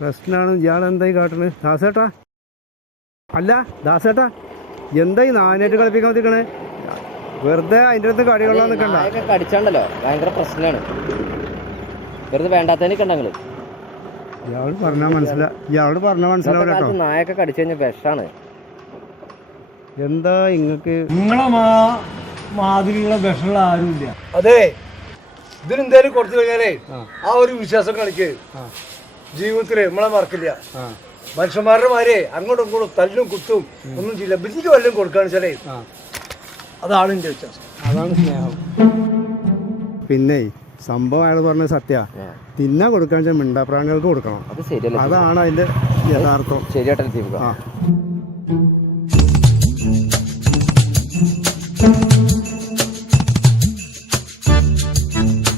പ്രശ്നമാണ്. ഇയാൾ എന്തായി കാട്ടണത്? ദാസേട്ടാ, അല്ല ദാസേട്ടാ, എന്തായി നാനായിട്ട് കളിപ്പിക്കാൻ നിൽക്കണേ? വെറുതെ അതിൻ്റെ അടുത്ത് കടി കൊള്ളാൻ നിൽക്കണ്ട. കടിച്ചാണ്ടല്ലോ ഭയങ്കര പ്രശ്നമാണ്. വെറുതെ വേണ്ടാത്തതിനെ കണ്ടങ്ങള്. ഇയാളോട് പറഞ്ഞാൽ മനസ്സിലാവില്ല. നായൊക്കെ കടിച്ചു കഴിഞ്ഞാൽ വിഷാണ്. എന്താ ഇങ്ങക്ക് നിങ്ങളെ മാതിരിയുള്ള വിഷമുള്ള ആരുമില്ല. അതെ, ഇതിനെന്തായാലും കൊടുത്തു കഴിഞ്ഞാലേ ആ ഒരു വിശ്വാസം കളിക്ക് ജീവിതത്തില് നമ്മളെ മറക്കില്ല. മനുഷ്യന്മാരുടെ മാരെ അങ്ങോട്ടും ഇങ്ങോട്ടും തല്ലും കുത്തും ഒന്നും ചെയ്യില്ല. ബുദ്ധിക്ക് വല്ലതും കൊടുക്കാന്ന് വെച്ചാലേ അതാണ് എന്റെ വിശ്വാസം, അതാണ് സ്നേഹം. പിന്നെ സംഭവം അയാൾ പറഞ്ഞത് സത്യ. തിന്നാ കൊടുക്കാന്ന് വെച്ചാൽ മിണ്ടാപ്രാണികൾക്ക് കൊടുക്കണം. അതാണ് അതിന്റെ യഥാർത്ഥം. ശരിയായിട്ട്